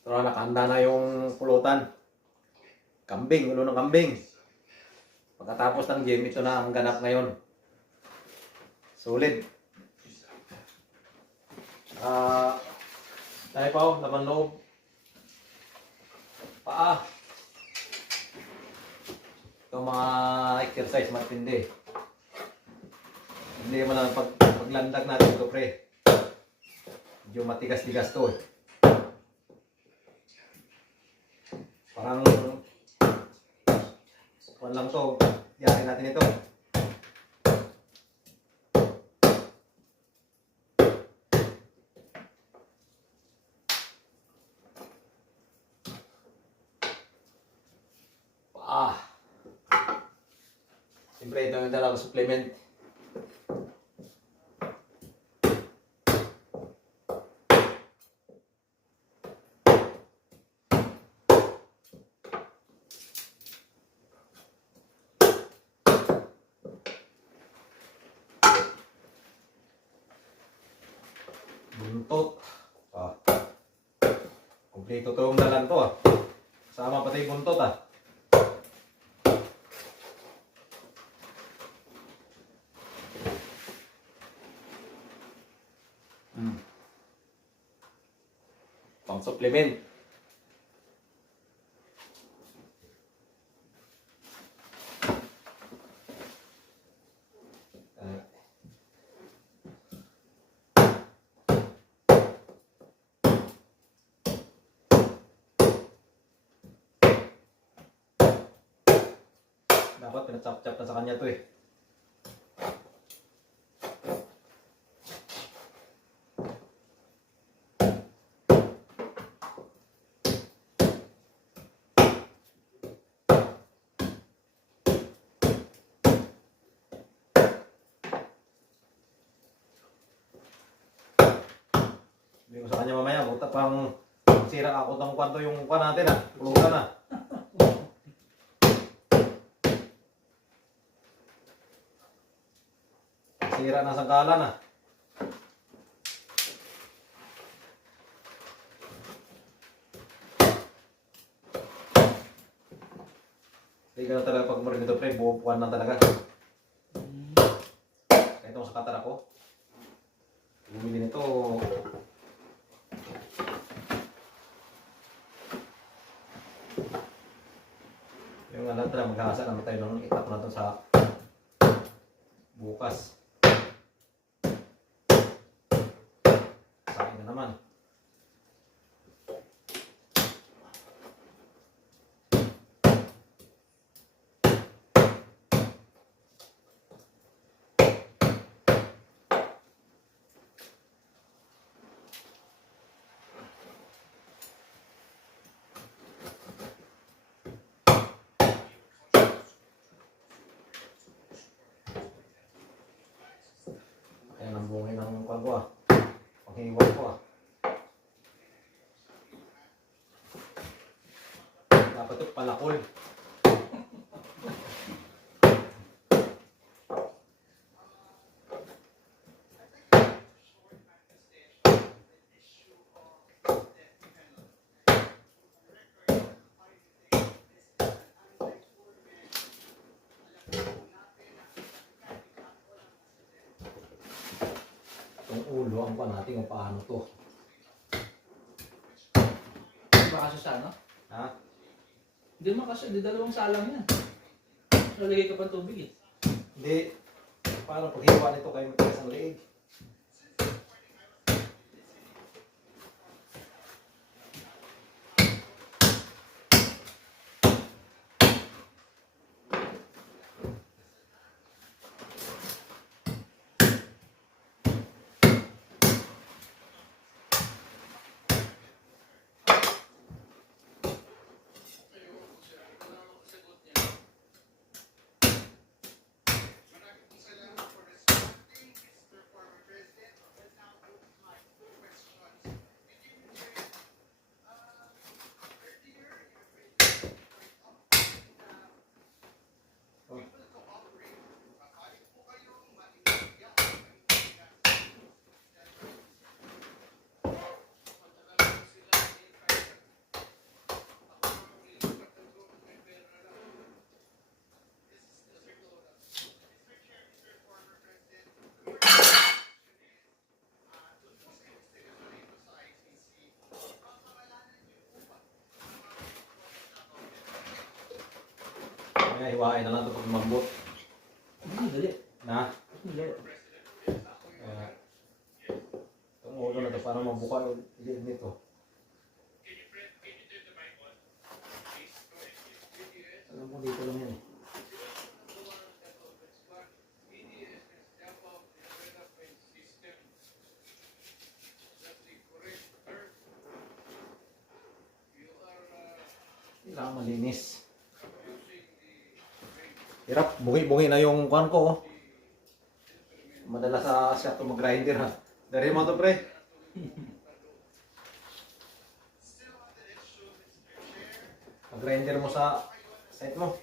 Ito na, nakahanda na yung pulutan. Kambing, ulo ng kambing. Pagkatapos ng gym, ito na ang ganap ngayon. Solid. Tayo pa, laman loob. Paa. Ito mga exercise matindi. Hindi mo lang paglandag natin ito, pre. Medyo matigas-tigas to eh. Parang kuwan lang to. Yakin natin ito. Siyempre ito yung dala ko supplement. Buntot. Kompleto to yung dalan to ah. Kasama pati yung buntot ah. Pang supplement. Dapat pinachap-chap na sa kanya to eh. Hindi ko sa kanya mamaya, buta pang sira ako ng kwanto yung kwan natin ah. Pulutan ah. Sira na sangkalan ah. Hindi ka na talaga pag marin ito pre, buwan na talaga. Kahit ako sa katar ako. Bumili nito. Yung alam talaga maghahasa naman tayo ng itap na ito sa bukas. Sakin na naman. Ayan ang bungay ng kwan ko ah. Panghiwan ko ah. Dapat ito palakol. Itong ulo ang pa natin kung paano to. Hindi ba kasi sa ano? Ha? Hindi mo kasi, di dalawang salang yan. Nalagay ka pa tubig eh. Hindi. Paano paghiwa nito kayo matigas ang leeg? Mamaya hiwain na lang ito pag mambot. Dali. Na? Dali. Itong ulo na ito para mabuka ulit nito. Alam mo dito lang yan eh. Kailangan malinis. Hirap, bungi-bungi na yung kuhan ko. Oh. Madalas sa shop to mag-grinder ha. Dari mo to pre. Mag-grinder mo sa site mo.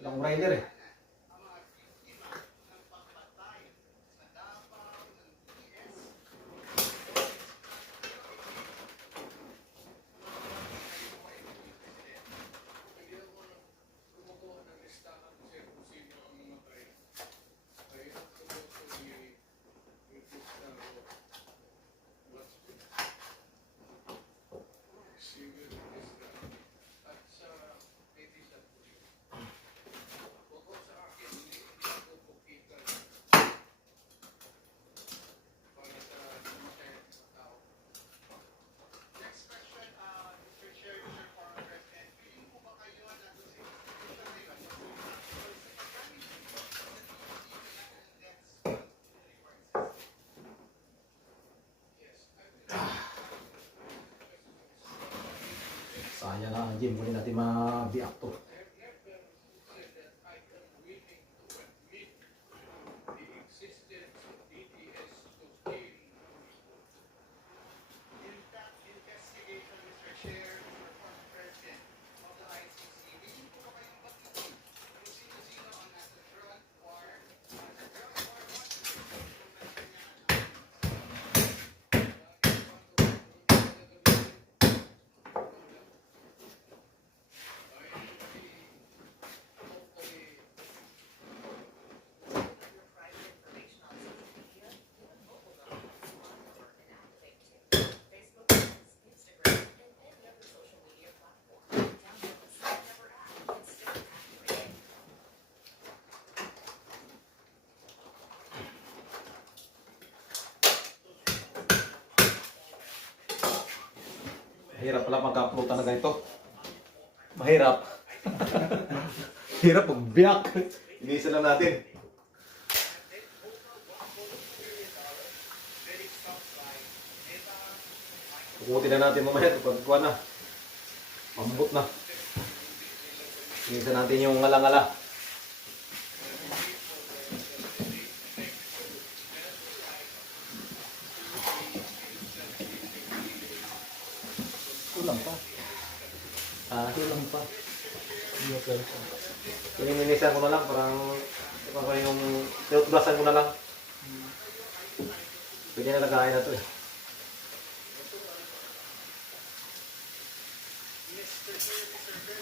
Walang grinder eh. Sayang na ang gym, muli natin mabiak to. Mahirap pala mag-upload talaga ito. Mahirap. Hirap magbiyak. Iniisa lang natin. Pukutin na natin mamaya ito pagkuha na. Pambot na. Iniisa natin yung ngala-ngala. Kulang pa. Kulang pa. Yung inisan ko na lang, parang yung tinutulasan ko na lang. Pwede na lagayin na ito eh.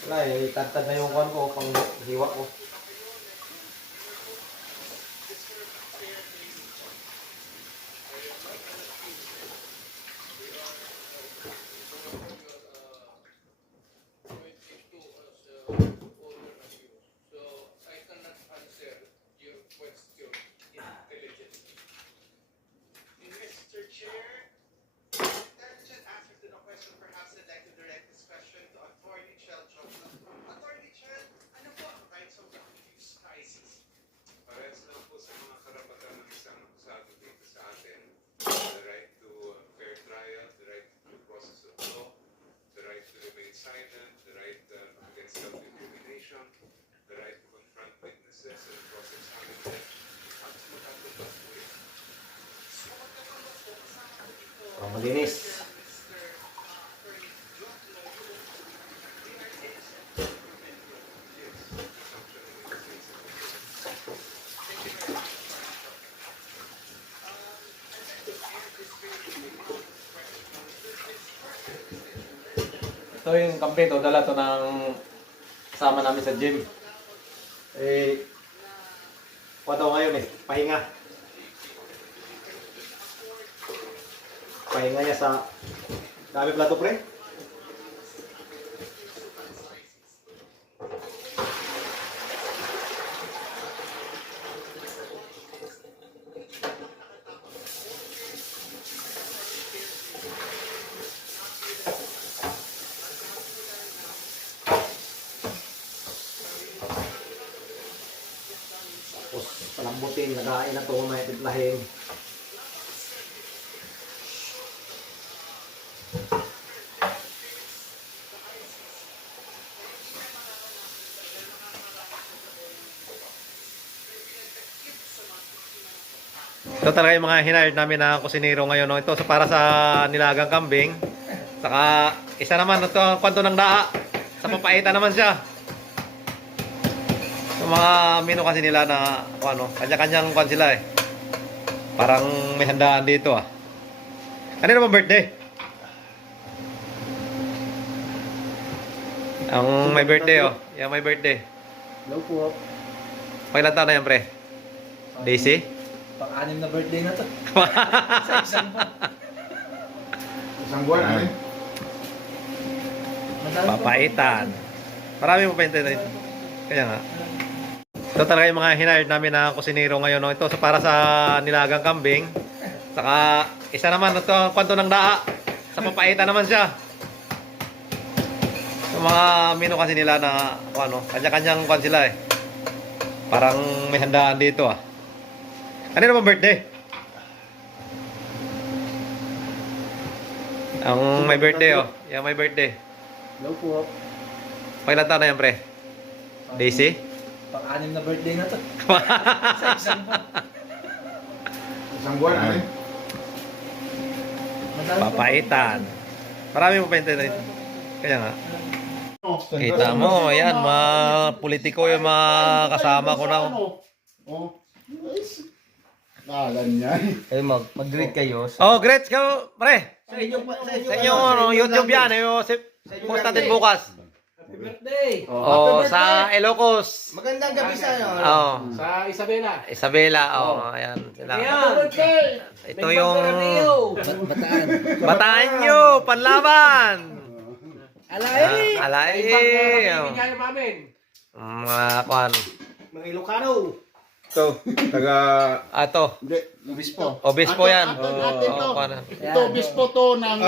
Wala eh, tantad na yung kuhan ko, pang hiwa ko. silent, the right against self-incrimination, the right to confront witnesses and cross-examine them, at magkatubas po rin. Ang malinis. Ito yung kampe to, dala to ng kasama namin sa gym. Eh, kuha daw ngayon eh, pahinga. Pahinga niya sa dami plato pre. protein, lagain na ito, may tiplahin. Ito talaga yung mga hinired namin na kusinero ngayon. No? Ito para sa nilagang kambing. Saka isa naman, ito ang kwanto ng daa. Sa papaitan naman siya. Yung mga menu kasi nila na ano, kanya-kanyang kwan sila eh. Parang may handaan dito ah. Kanino bang birthday? Ang may birthday oh. Yan may birthday. Hello po. Pailan taon na yan pre? Daisy? Pang-anim na birthday na to. Sa isang buwan. Isang buwan, ano eh? Madami po. Papaitan. Marami mo pa yung kaya nga. Ito talaga yung mga hinired namin na kusinero ngayon. No? Ito para sa nilagang kambing. Saka isa naman, ito ang kwanto ng daa. Sa papaitan naman siya. Yung mga menu kasi nila na ano, kanya-kanyang kwan sila eh. Parang may handaan dito ah. Kanino bang birthday? Ang may birthday oh. Yan may birthday. Hello po. Pailan taon na yan pre? Daisy? Pang-anim na birthday na to. Sa isang buwan. Isang buwan, ano eh? Madami po. Papaitan. Marami mo pa yung kaya nga. Kita mo, ayan, mga politiko yung mga kasama ko na. Oh. Nalan yan. Kayo mag-greet kayo. Oh, great ka, pre. Sa inyo Sa inyo, ano, YouTube yan. Post natin bukas. Happy birthday! Oh, sa Ilocos. Magandang gabi sa inyo. Oh, Sa Isabela. Isabela. Oh, ayan. Sila. Ito May yung Pagkarameo. Bataan. bataan nyo, panlaban. Alay! Alay. Pagkarameo namin. Mga kwan. Mga Ilocano. Ito, taga... Ato. Hindi, obispo. Obispo yan. Atin to. Oh, kwan. Ito, obispo to ng...